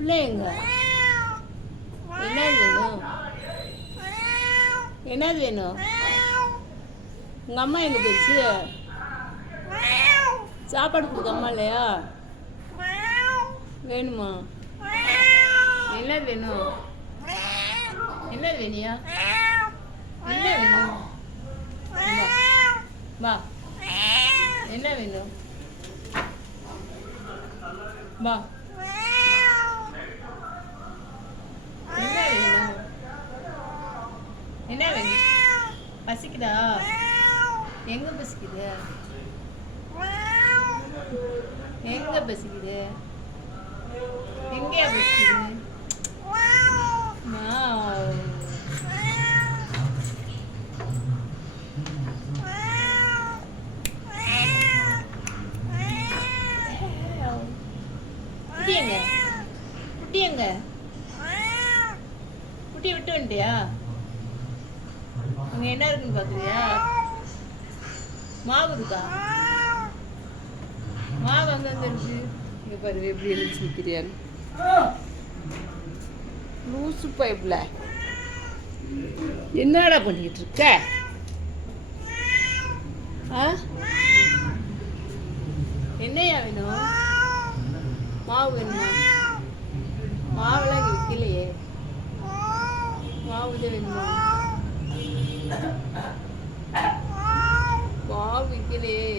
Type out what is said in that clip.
பிள்ளைங்க என்னது வேணும்? என்னது வேணும்? உங்கள் அம்மா எங்கே போயிடுச்சு? சாப்பாடு கொடுக்க அம்மா இல்லையா? வேணுமா? என்னது வேணும்? என்னது வேணியா? என்ன வேணும்? வா. என்ன வேணும்? வா. என்ன வேணும்? என்ன வேணும்? பசிக்குதா? எங்க பசிக்குது? எங்க பசிக்குது? எங்கேயா பசிக்குது? குட்டி எங்க? குட்டி எங்க? குட்டியை விட்டு வந்துட்டியா? அங்கே என்ன இருக்குன்னு பார்க்குறியா? மாவு இருக்கா? மாவு அங்கே வந்து இருக்கு. இங்கே பாரு எப்படி எழுச்சி நிற்கிறியான்னு. லூசு பைப்பில் என்னடா பண்ணிக்கிட்டு இருக்க? ஆ என்னையா வேணும்? மாவு வேணுமா? மாவுலாம் இங்கே விற்கலையே. மாவு தான் வேணுமா? மாவு விற்கலையே.